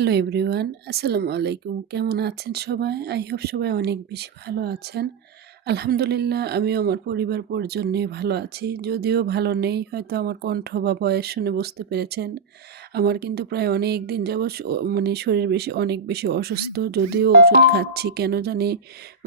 Hello everyone, আসসালামু আলাইকুম। কেমন আছেন সবাই? আই হোপ সবাই অনেক বেশি ভালো আছেন। আলহামদুলিল্লাহ আমিও আমার পরিবার পরিজন নিয়ে ভালো আছি। যদিও ভালো নেই, হয়তো আমার কণ্ঠ বা ভয়েস শুনে বুঝতে পেরেছেন। আমার কিন্তু প্রায় অনেক দিন যাবৎ মানে শরীর অনেক বেশি অসুস্থ। যদিও ওষুধ খাচ্ছি, কেন জানি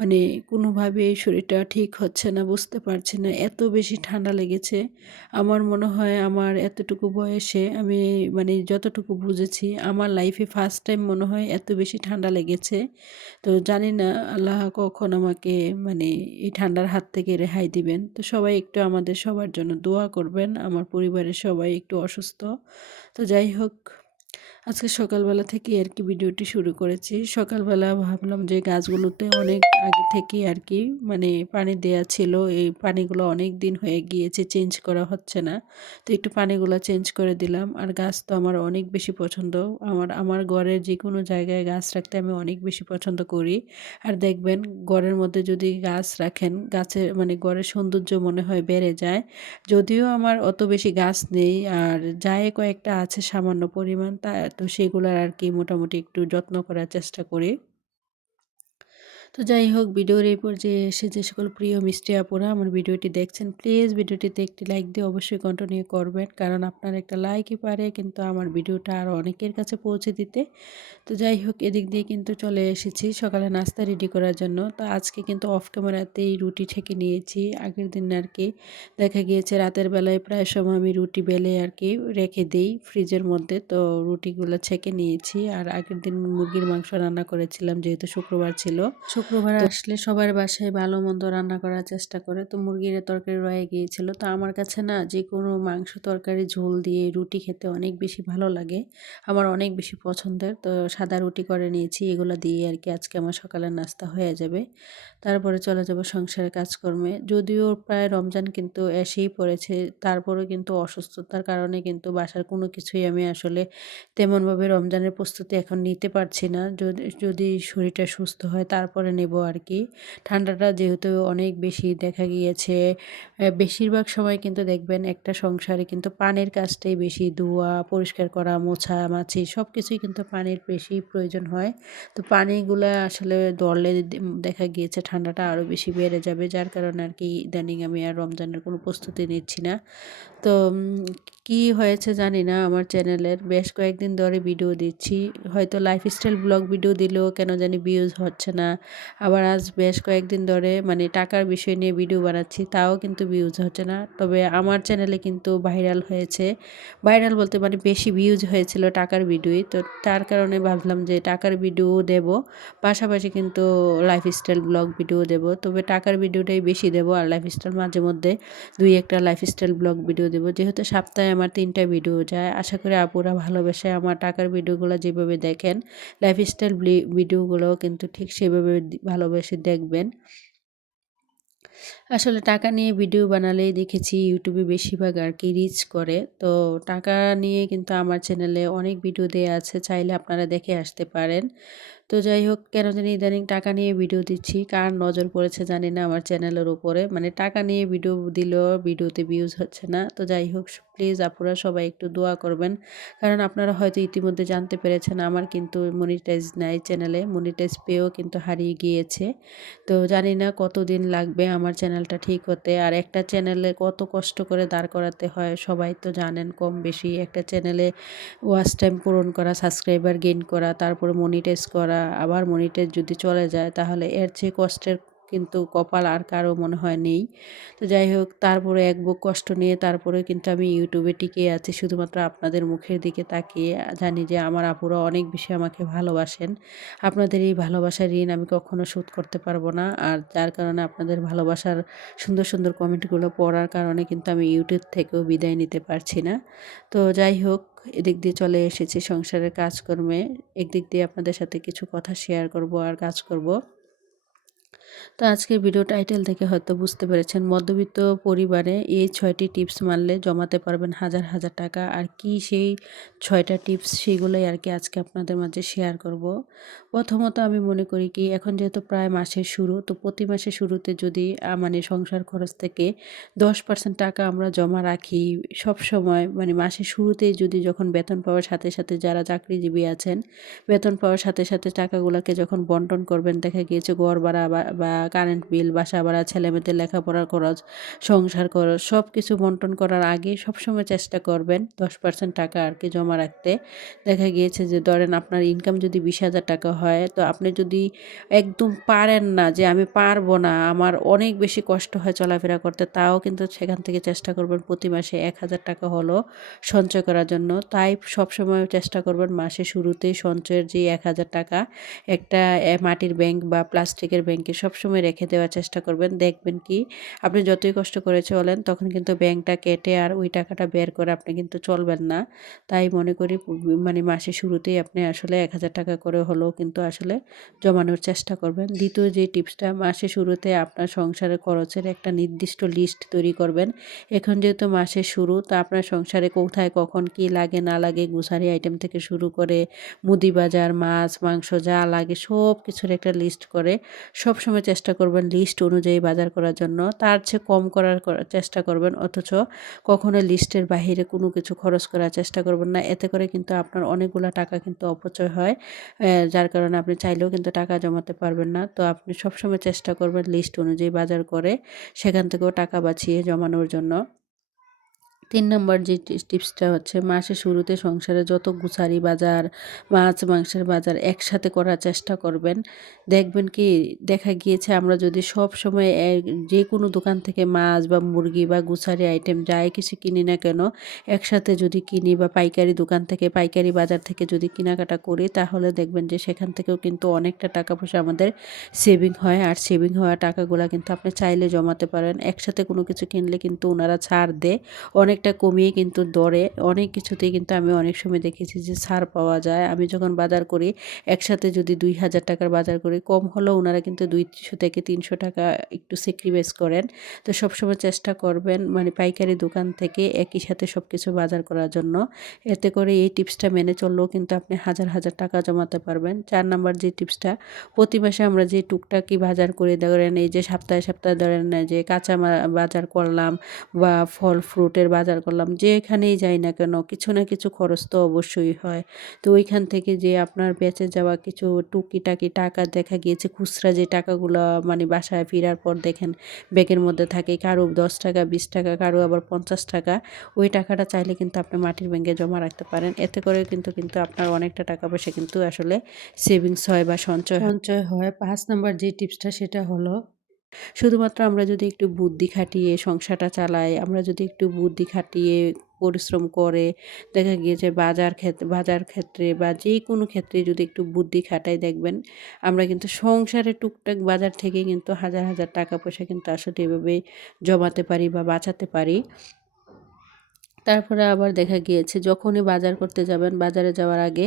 মানে কোনোভাবেই শরীরটা ঠিক হচ্ছে না, বুঝতে পারছি না। এত বেশি ঠান্ডা লেগেছে। আমার মনে হয় আমার এতটুকু বয়সে আমি যতটুকু বুঝেছি আমার লাইফে ফার্স্ট টাইম মনে হয় এত বেশি ঠান্ডা লেগেছে। তো জানি না আল্লাহ কখন আমাকে মানে এই ঠান্ডার হাত থেকে রেহাই দিবেন। তো সবাই একটু আমাদের সবার জন্য দোয়া করবেন। আমার পরিবারের সবাই একটু অসুস্থ। তো যাই হোক, আজকে সকালবেলা থেকেই আর কি ভিডিওটি শুরু করেছি। সকালবেলা ভাবলাম যে গাছগুলোতে অনেক আগে থেকেই আর কি পানি দেয়া ছিল। এই পানিগুলো অনেক দিন হয়ে গিয়েছে, চেঞ্জ করা হচ্ছে না। তো একটু পানিগুলো চেঞ্জ করে দিলাম। আর গাছ তো আমার অনেক বেশি পছন্দ। আমার ঘরের যেকোনো জায়গায় গাছ রাখতে আমি অনেক বেশি পছন্দ করি। আর দেখবেন ঘরের মধ্যে যদি গাছ রাখেন, গাছের ঘরের সৌন্দর্য মনে হয় বেড়ে যায়। যদিও আমার অত বেশি গাছ নেই, আর যাই কয়েকটা আছে সামান্য পরিমাণ, তো সেগুলার আর কি মোটামুটি একটু যত্ন করার চেষ্টা করি। তো যাই হোক, ভিডিওর এই পর্যায়ে এসে যে সকল প্রিয় মিষ্টি আপুরা আমার ভিডিওটি দেখছেন, প্লিজ ভিডিওটিতে একটি লাইক দিয়ে অবশ্যই কন্টিনিউ করবেন, কারণ আপনার একটা লাইকই পারে কিন্তু আমার ভিডিওটা আরও অনেকের কাছে পৌঁছে দিতে। তো যাই হোক, এদিক দিয়ে কিন্তু চলে এসেছি সকালে নাস্তা রেডি করার জন্য। তো আজকে কিন্তু অফ ক্যামেরাতেই রুটি ছেঁকে নিয়েছি। আগের দিন আর কি দেখা গিয়েছে রাতের বেলায় প্রায় সময় আমি রুটি বেলে আর কি রেখে দিই ফ্রিজের মধ্যে। তো রুটিগুলো ছেঁকে নিয়েছি। আর আগের দিন মুরগির মাংস রান্না করেছিলাম, যেহেতু শুক্রবার ছিল। শুক্রবার আসলে সবার বাসায় ভালো মন্দ রান্না করার চেষ্টা করে। তো মুরগির তরকারি রয়ে গিয়েছিল। তো আমার কাছে না যে কোনো মাংস তরকারি ঝোল দিয়ে রুটি খেতে অনেক বেশি ভালো লাগে, আমার অনেক বেশি পছন্দের। তো সাদা রুটি করে নিয়েছি, এগুলো দিয়ে আর কি আজকে আমার সকালের নাস্তা হয়ে যাবে। তারপরে চলে যাব সংসারের কাজকর্মে। যদিও প্রায় রমজান কিন্তু এসেই পড়েছে, তারপরেও কিন্তু অসুস্থতার কারণে কিন্তু বাসার কোনো কিছুই আমি আসলে তেমনভাবে রমজানের প্রস্তুতি এখন নিতে পারছি না। যদি যদি শরীরটা সুস্থ হয় তারপরে নেব আর কি। ঠান্ডাটা যেহেতু অনেক বেশি দেখা গিয়েছে, বেশিরভাগ সময় কিন্তু দেখবেন একটা সংসারে কিন্তু পানির কাজটাই বেশি, ধোয়া পরিষ্কার করা মোছা মাছি সব কিছুই কিন্তু পানির বেশি প্রয়োজন হয়। তো পানিগুলা আসলে ধরলে দেখা গিয়েছে ঠান্ডাটা আরও বেশি বেড়ে যাবে, যার কারণে আর কি ইদানিং আমি আর রমজানের কোনো প্রস্তুতি নিচ্ছি না। তো কি হয়েছে জানি না, আমার চ্যানেলের বেশ কয়েকদিন ধরে ভিডিও দিচ্ছি, হয়তো লাইফস্টাইল ব্লগ ভিডিও দিলেও কেন জানি ভিউজ হচ্ছে না। আবার আজ বেশ কয়েকদিন ধরে টাকার বিষয় নিয়ে ভিডিও বানাচ্ছি, তাও কিন্তু ভিউজ হচ্ছে না। তবে আমার চ্যানেলে কিন্তু ভাইরাল হয়েছে, ভাইরাল বলতে বেশি ভিউজ হয়েছিল টাকার ভিডিওই। তো তার কারণে ভাবলাম যে টাকার ভিডিও দেব, পাশাপাশি কিন্তু লাইফস্টাইল ব্লগ ভিডিও দেব। তবে টাকার ভিডিওটাই বেশি দেব, আর লাইফস্টাইল মাঝে মধ্যে দুই একটা লাইফস্টাইল ব্লগ ভিডিও দেবো। যেহেতু সপ্তাহে আমার 3টা ভিডিও যায়, আশা করি আপুরা ভালোবেসে আমার টাকার ভিডিওগুলো যেভাবে দেখেন, লাইফস্টাইল ভিডিওগুলোও কিন্তু ঠিক সেভাবে ভালোবেসে দেখবেন। আসলে টাকা নিয়ে ভিডিও বানালেই দেখেছি ইউটিউবে বেশিরভাগ আর কি রিচ করে। তো টাকা নিয়ে কিন্তু আমার চ্যানেলে অনেক ভিডিও দেয়া আছে, চাইলে আপনারা দেখে আসতে পারেন। তো যাই হোক, কেন জানি ইদানিং টাকা নিয়ে ভিডিও দিচ্ছি, কার নজর পড়েছে জানি না আমার চ্যানেলের উপরে, টাকা নিয়ে ভিডিও দিলেও ভিডিওতে ভিউজ হচ্ছে না। তো যাই হোক, প্লিজ আপুরা সবাই একটু দোয়া করবেন, কারণ আপনারা হয়তো ইতিমধ্যে জানতে পেরেছেন আমার কিন্তু মনিটাইজ নাই চ্যানেলে, মনিটাইজ পেয়েও কিন্তু হারিয়ে গিয়েছে। তো জানি না কতদিন লাগবে আমার চ্যানেলটা ঠিক হতে। আর একটা চ্যানেলে কত কষ্ট করে দাঁড় করাতে হয় সবাই তো জানেন কম বেশি। একটা চ্যানেলে ওয়াচ টাইম পূরণ করা, সাবস্ক্রাইবার গেইন করা, তারপরে মনিটাইজ করা, আবার মনিটাইজ যদি চলে যায় তাহলে এর চেয়ে কষ্টের কিন্তু কপাল আর কারো মনে হয় নেই। তো যাই হোক, তারপরে এক বুক কষ্ট নিয়ে তারপরে কিন্তু আমি ইউটিউবে টিকে আছি শুধুমাত্র আপনাদের মুখের দিকে তাকিয়ে। জানি যে আমার আপুরা অনেক বেশি আমাকে ভালোবাসেন, আপনাদের এই ভালোবাসার ঋণ আমি কখনো শোধ করতে পারবো না। আর যার কারণে আপনাদের ভালোবাসার সুন্দর সুন্দর কমেন্টগুলো পড়ার কারণে কিন্তু আমি ইউটিউব থেকেও বিদায় নিতে পারছি না। তো যাই হোক, এদিক দিয়ে চলে এসেছি সংসারের কাজকর্মে। একদিক দিয়ে আপনাদের সাথে কিছু কথা শেয়ার করব আর কাজ করব। তো আজকের ভিডিও টাইটেল থেকে হয়তো বুঝতে পেরেছেন, মধ্যবিত্ত পরিবারে এই ৬টি টিপস মানলে জমাতে পারবেন হাজার হাজার টাকা। আর কি সেই ৬টা টিপস, সেগুলোই আর কি আজকে আপনাদের মাঝে শেয়ার করব। প্রথমত আমি মনে করি কি, এখন যেহেতু প্রায় মাসের শুরু, তো প্রতি মাসের শুরুতে যদি মানে সংসার খরচ থেকে 10% টাকা আমরা জমা রাখি সব সময়, মানে মাসের শুরুতেই যদি, যখন বেতন পাওয়ার সাথে সাথে যারা চাকরিজীবী আছেন, বেতন পাওয়ার সাথে সাথে টাকাগুলোকে যখন বন্টন করবেন, দেখা গিয়েছে ঘর ভাড়া বা কারেন্ট বিল, বাসা ভাড়া, ছেলেমেয়েদের লেখাপড়ার খরচ, সংসার খরচ সব কিছু বন্টন করার আগে সবসময় চেষ্টা করবেন 10% টাকা আর কি জমা রাখতে। দেখা গিয়েছে যে ধরেন আপনার ইনকাম যদি 20,000 টাকা হয়, তো আপনি যদি একদম পারেন না, যে আমি পারবো না, আমার অনেক বেশি কষ্ট হয় চলাফেরা করতে, তাও কিন্তু সেখান থেকে চেষ্টা করবেন প্রতি মাসে 1,000 টাকা হলো সঞ্চয় করার জন্য। তাই সবসময় চেষ্টা করবেন মাসের শুরুতেই সঞ্চয়ের যে 1,000 টাকা একটা মাটির ব্যাংক বা প্লাস্টিকের ব্যাংকে সবসময় রেখে দেওয়ার চেষ্টা করবেন। দেখবেন কি, আপনি যতই কষ্ট করে চলেন, তখন কিন্তু ব্যাংকটা কেটে আর ওই টাকাটা বের করে আপনি কিন্তু চলবেন না। তাই মনে করি মানে মাসের শুরুতেই আপনি আসলে 1,000 টাকা করে হলেও কিন্তু আসলে জমানোর চেষ্টা করবেন। দ্বিতীয় যে টিপসটা, মাসের শুরুতে আপনার সংসারের খরচের একটা নির্দিষ্ট লিস্ট তৈরি করবেন। এখন যেহেতু মাসের শুরু, তো আপনার সংসারে কোথায় কখন কি লাগে না লাগে, গ্রোসারি আইটেম থেকে শুরু করে মুদি বাজার, মাছ মাংস যা লাগে সব কিছুর একটা লিস্ট করে সবসময় চেষ্টা করবেন লিস্ট অনুযায়ী বাজার করার জন্য। তার চেয়ে কম করার চেষ্টা করবেন, অথচ কখনো লিস্টের বাহিরে কোনো কিছু খরচ করার চেষ্টা করবেন না। এতে করে কিন্তু আপনার অনেকগুলো টাকা কিন্তু অপচয় হয়, যার কারণে আপনি চাইলেও কিন্তু টাকা জমাতে পারবেন না। তো আপনি সবসময় চেষ্টা করবেন লিস্ট অনুযায়ী বাজার করে সেখান থেকেও টাকা বাঁচিয়ে জমানোর জন্য। ৩ নম্বর যে টিপসটা হচ্ছে, মাসের শুরুতে সংসারে যত গ্রোসারি বাজার, মাছ মাংসের বাজার একসাথে করার চেষ্টা করবেন। দেখবেন কি, দেখা গিয়েছে আমরা যদি সব সময় যে কোনো দোকান থেকে মাছ বা মুরগি বা গ্রোসারি আইটেম যাই কিছু কিনি না কেন, একসাথে যদি কিনি বা পাইকারি দোকান থেকে, পাইকারি বাজার থেকে যদি কেনাকাটা করি, তাহলে দেখবেন যে সেখান থেকেও কিন্তু অনেকটা টাকা পয়সা আমাদের সেভিং হয়। আর সেভিং হওয়া টাকাগুলা কিন্তু আপনি চাইলে জমাতে পারেন। একসাথে কোনো কিছু কিনলে কিন্তু ওনারা ছাড় দেয় অনেকটা কমিয়ে, কিন্তু দরে অনেক কিছুতেই কিন্তু আমি অনেক সময় দেখেছি যে ছাড় পাওয়া যায়। আমি যখন বাজার করি, একসাথে যদি 2,000 টাকার বাজার করি, কম হলেও ওনারা কিন্তু 200 থেকে 300 টাকা একটু স্যাক্রিফাইস করেন। তো সবসময় চেষ্টা করবেন মানে পাইকারি দোকান থেকে একই সাথে সব কিছু বাজার করার জন্য। এতে করে এই টিপসটা মেনে চললেও কিন্তু আপনি হাজার হাজার টাকা জমাতে পারবেন। 4 নাম্বার যে টিপসটা, প্রতি মাসে আমরা যে টুকটাকি বাজার করে ধরেন, এই যে সপ্তাহে সপ্তাহে ধরেন যে কাঁচা বাজার করলাম বা ফল ফ্রুটের বাজার করলাম, যেখানেই যাই না কেন কিছু না কিছু খরচ তো অবশ্যই হয়। তো ওইখান থেকে যে আপনার বেঁচে যাওয়া কিছু টুকিটাকি টাকা, দেখা গিয়েছে খুচরা যে টাকাগুলো মানে বাসায় ফেরার পর দেখেন ব্যাগের মধ্যে থাকে, কারো 10 টাকা 20 টাকা, কারো আবার 50 টাকা, ওই টাকাটা চাইলে কিন্তু আপনি মাটির ব্যাংকে জমা রাখতে পারেন। এতে করে কিন্তু কিন্তু আপনার অনেকটা টাকা পয়সা কিন্তু আসলে সেভিংস হয় বা সঞ্চয় হয়। 5 নাম্বার যে টিপসটা, সেটা হলো শুধুমাত্র আমরা যদি একটু বুদ্ধি খাটিয়ে সংসারটা চালাই, আমরা যদি একটু বুদ্ধি খাটিয়ে পরিশ্রম করে, দেখা গিয়েছে বাজার ক্ষেত্রে বা যে কোনো ক্ষেত্রে যদি একটু বুদ্ধি খাটাই, দেখবেন আমরা কিন্তু সংসারে টুকটাক বাজার থেকে কিন্তু হাজার হাজার টাকা পয়সা কিন্তু আসলে এভাবে জমাতে পারি বা বাঁচাতে পারি। তারপরে আবার দেখা গিয়েছে যখনই বাজার করতে যাবেন, বাজারে যাওয়ার আগে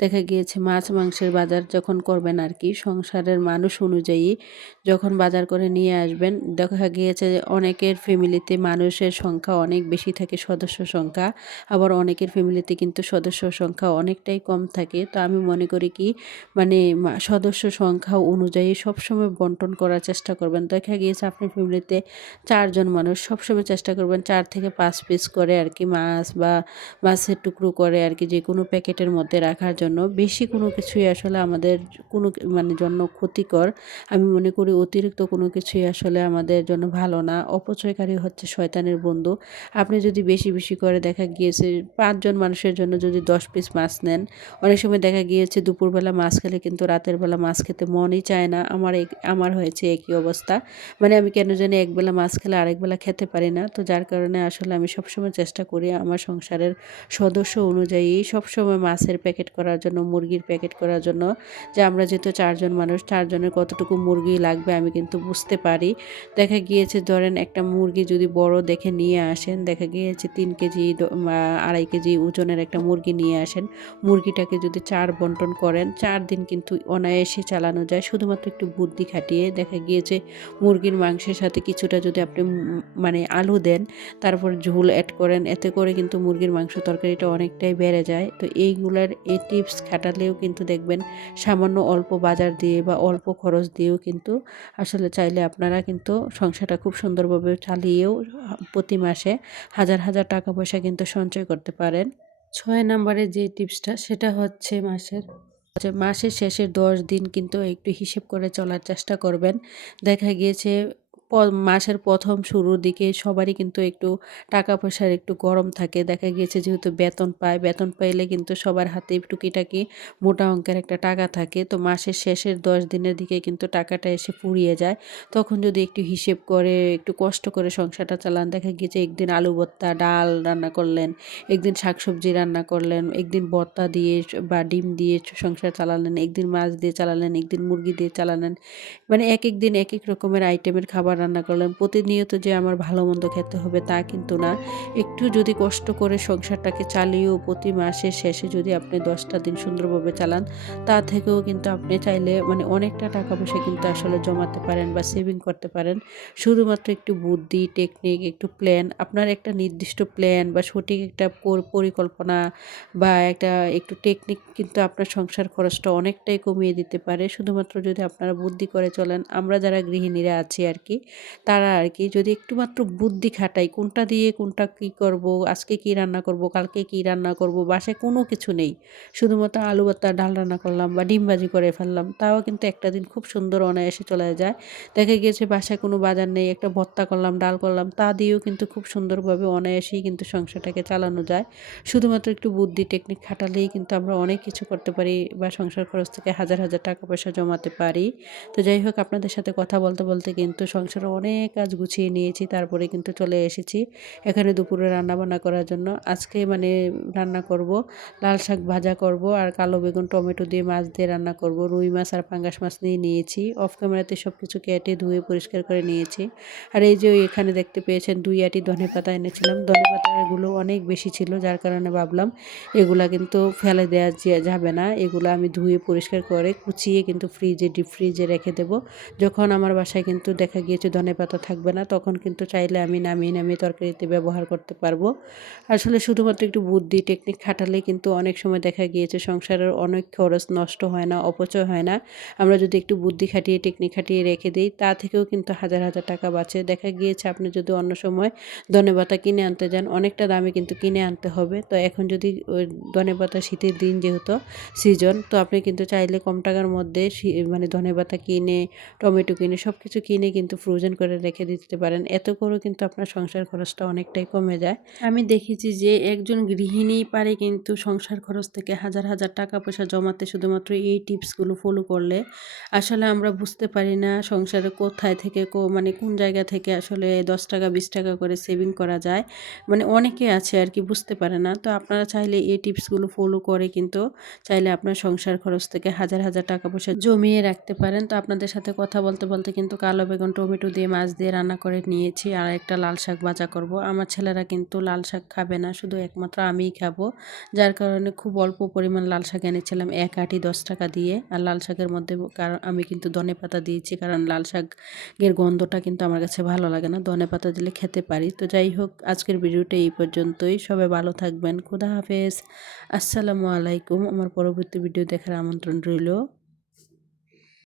দেখা গিয়েছে মাছ মাংসের বাজার যখন করবেন আর কি, সংসারের মানুষ অনুযায়ী যখন বাজার করে নিয়ে আসবেন, দেখা গিয়েছে যে অনেকের ফ্যামিলিতে মানুষের সংখ্যা অনেক বেশি থাকে, সদস্য সংখ্যা, আবার অনেকের ফ্যামিলিতে কিন্তু সদস্য সংখ্যা অনেকটাই কম থাকে। তো আমি মনে করি কি, মানে সদস্য সংখ্যা অনুযায়ী সবসময় বন্টন করার চেষ্টা করবেন। দেখা গিয়েছে আপনার ফ্যামিলিতে 4 জন মানুষ, সবসময় চেষ্টা করবেন 4 থেকে 5 পিস করে আর কি মাছ বা মাছের টুকরো করে আর কি যে কোনো প্যাকেটের মধ্যে রাখার জন্য। বেশি কোনো কিছুই আসলে আমাদের কোনো মানে জন্য ক্ষতিকর। আমি মনে করি অতিরিক্ত কোনো কিছুই আসলে আমাদের জন্য ভালো না। অপচয়কারী হচ্ছে শয়তানের বন্ধু। আপনি যদি বেশি বেশি করে, দেখা গিয়েছে 5 জন মানুষের জন্য যদি 10 পিস মাছ নেন, অনেক সময় দেখা গিয়েছে দুপুরবেলা মাছ খেলে কিন্তু রাতের বেলা মাছ খেতে মনই চায় না। আমার হয়েছে একই অবস্থা। মানে আমি কেন জানি একবেলা মাছ খেলে আরেক বেলা খেতে পারি না। তো যার কারণে আসলে আমি সবসময় চেষ্টা করি আমার সংসারের সদস্য অনুযায়ী সবসময় মাছের প্যাকেট করার জন্য, মুরগির প্যাকেট করার জন্য, যে আমরা যেহেতু 4 জন মানুষ, 4 জনের কতটুকু মুরগি লাগবে আমি কিন্তু বুঝতে পারি। দেখা গিয়েছে ধরেন একটা মুরগি যদি বড় দেখে নিয়ে আসেন, দেখা গিয়েছে 3 কেজি 2.5 কেজি ওজনের একটা মুরগি নিয়ে আসেন। মুরগিটাকে যদি 4 বন্টন করেন, 4 দিন কিন্তু অনায়াসে চালানো যায় শুধুমাত্র একটু বুদ্ধি খাটিয়ে। দেখা গিয়েছে মুরগির মাংসের সাথে কিছুটা যদি আপনি মানে আলু দেন, তারপর ঝোল অ্যাড করেন, এতে করে কিন্তু মুরগির মাংস তরকারিটা অনেকটাই বেড়ে যায়। তো এইগুলার এই টিপস খাটালেও কিন্তু দেখবেন সামান্য অল্প বাজার দিয়ে বা অল্প খরচ দিয়েও কিন্তু আসলে চাইলে আপনারা কিন্তু সংসারটা খুব সুন্দরভাবে চালিয়েও প্রতি মাসে হাজার হাজার টাকা পয়সা কিন্তু সঞ্চয় করতে পারেন। 6 নম্বরে যে টিপসটা সেটা হচ্ছে মাসের শেষের 10 দিন কিন্তু একটু হিসেব করে চলার চেষ্টা করবেন। দেখা গিয়েছে মাসের প্রথম শুরুর দিকে সবারই কিন্তু একটু টাকা পয়সার একটু গরম থাকে। দেখা গিয়েছে যেহেতু বেতন পায়, বেতন পাইলে কিন্তু সবার হাতে টুকিটাকি মোটা অঙ্কের একটা টাকা থাকে। তো মাসের শেষের 10 দিনের দিকে কিন্তু টাকাটা এসে ফুরিয়ে যায়। তখন যদি একটু হিসেব করে একটু কষ্ট করে সংসারটা চালান, দেখা গিয়েছে একদিন আলু ভর্তা, ডাল রান্না করলেন, একদিন শাকসবজি রান্না করলেন, একদিন ভর্তা দিয়ে বা ডিম দিয়ে সংসার চালালেন, একদিন মাছ দিয়ে চালালেন, একদিন মুরগি দিয়ে চালালেন। মানে একেক দিন একেক রকমের আইটেমের খাবার রান্না করলেন। প্রতিনিয়ত যে আমার ভালো মন্দ খেতে হবে তা কিন্তু না। একটু যদি কষ্ট করে সংসারটাকে চালিয়েও প্রতি মাসের শেষে যদি আপনি 10টা দিন সুন্দরভাবে চালান, তা থেকেও কিন্তু আপনি চাইলে মানে অনেকটা টাকা পয়সা কিন্তু আসলে জমাতে পারেন বা সেভিং করতে পারেন। শুধুমাত্র একটু বুদ্ধি, টেকনিক, একটু প্ল্যান, আপনার একটা নির্দিষ্ট প্ল্যান বা সঠিক একটা পরিকল্পনা বা একটা একটু টেকনিক কিন্তু আপনার সংসার খরচটা অনেকটাই কমিয়ে দিতে পারে। শুধুমাত্র যদি আপনারা বুদ্ধি করে চলেন। আমরা যারা গৃহিণীরা আছি আরকি, তারা আরকি যদি একটু মাত্র বুদ্ধি খাটাই, কোনটা দিয়ে কোনটা কী করব, আজকে কী রান্না করব, কালকে কী রান্না করব, বাসায় কোনো কিছু নেই। শুধুমাত্র আলু ভর্তা, ডাল রান্না করলাম বা ডিম ভাজি করে ফেললাম। তাও কিন্তু একটা দিন খুব সুন্দর অনায়াসে চলে যায়। দেখা গিয়েছে বাসায় কোনো বাজার নেই, একটা ভর্তা করলাম, ডাল করলাম, তা দিয়েও কিন্তু খুব সুন্দরভাবে অনায়াসেই কিন্তু সংসারটাকে চালানো যায়। শুধুমাত্র একটু বুদ্ধি টেকনিক খাটালেই কিন্তু আমরা অনেক কিছু করতে পারি বা সংসার খরচ থেকে হাজার হাজার টাকা পয়সা জমাতে পারি। তো যাই হোক, আপনাদের সাথে কথা বলতে বলতে কিন্তু সংসারে অনেক কাজ গুছিয়ে নিয়েছি, তারপরে কিন্তু চলে এসেছি এখানে দুপুরে রান্নাবান্না করার জন্য। আজকে মানে রান্না করব লাল শাক ভাজা করব আর কালো বেগুন টমেটো দিয়ে মাছ দিয়ে রান্না করব। রুই মাছ আর পাঙ্গাস মাছ নিয়ে নিয়েছি। অফ ক্যামেরাতে সব কিছু কেটে ধুয়ে পরিষ্কার করে নিয়েছি। আর এই যে এখানে দেখতে পেয়েছেন 2 আঁটি ধনেপাতা এনেছিলাম। ধনেপাতাগুলো অনেক বেশি ছিল, যার কারণে ভাবলাম এগুলা কিন্তু ফেলে দেওয়া যাবে না। এগুলো আমি ধুয়ে পরিষ্কার করে কুচিয়ে কিন্তু ডিপ ফ্রিজে রেখে দেব। যখন আমার বাসায় কিন্তু দেখা গিয়েছে ধনেপাতা থাকবে না, তখন কিন্তু চাইলে আমি নামিয়ে নামিয়ে তরকারিতে ব্যবহার করতে পারবো। আসলে শুধুমাত্র একটু বুদ্ধি টেকনিক খাটালে কিন্তু অনেক সময় দেখা গিয়েছে সংসারের অনেক খরচ নষ্ট হয় না, অপচয় হয় না। আমরা যদি একটু বুদ্ধি খাটিয়ে টেকনিক খাটিয়ে রেখে দিই, তা থেকেও কিন্তু হাজার হাজার টাকা বাঁচে। দেখা গিয়েছে আপনি যদি অন্য সময় ধনেপাতা কিনে আনতে যান, অনেকটা দামে কিন্তু কিনে আনতে হবে। তো এখন যদি ওই ধনেপাতা শীতের দিন যেহেতু সিজন, তো আপনি কিন্তু চাইলে কম টাকার মধ্যে মানে ধনেপাতা কিনে, টমেটো কিনে সব কিছু কিনে কিন্তু ফ্রোজেন করে রেখে দিতে পারেন। এতে করেও কিন্তু আপনার সংসার খরচটা অনেকটাই কমে যায়। আমি দেখেছি যে একজন গৃহিণী পারে কিন্তু সংসার খরচ থেকে হাজার হাজার টাকা পয়সা জমাতে শুধুমাত্র এই টিপসগুলো ফলো করলে। আসলে আমরা বুঝতে পারি না সংসারে কোথায় থেকে মানে কোন জায়গা থেকে আসলে 10 টাকা 20 টাকা করে সেভিং করা যায়। মানে অনেকে আছে আর কি বুঝতে পারে না। তো আপনারা চাইলে এই টিপসগুলো ফলো করে কিন্তু চাইলে আপনার সংসার খরচ থেকে হাজার হাজার টাকা পয়সা জমিয়ে রাখতে পারেন। তো আপনাদের সাথে কথা বলতে বলতে কিন্তু কালো বেগুন টমেটো দিয়ে মাছ দিয়ে রান্না করে নিয়েছি, আর একটা লাল শাক ভাজা করব। আমার ছেলেরা কিন্তু লাল শাক খাবে না, শুধু একমাত্র আমিই খাবো। যার কারণে খুব অল্প পরিমাণ লাল শাক এনেছিলাম, 1 আঁটি 10 টাকা দিয়ে। আর লাল শাকের মধ্যে কারণ আমি কিন্তু ধনেপাতা দিয়েছি, কারণ লাল শাকের গন্ধটা কিন্তু আমার কাছে ভালো লাগে না, ধনেপাতা দিলে খেতে পারি। তো যাই হোক, আজকের ভিডিওটা এই পর্যন্তই। সবাই ভালো থাকবেন। খোদা হাফেজ। আসসালামু আলাইকুম। আমার পরবর্তী ভিডিও দেখার আমন্ত্রণ রইল।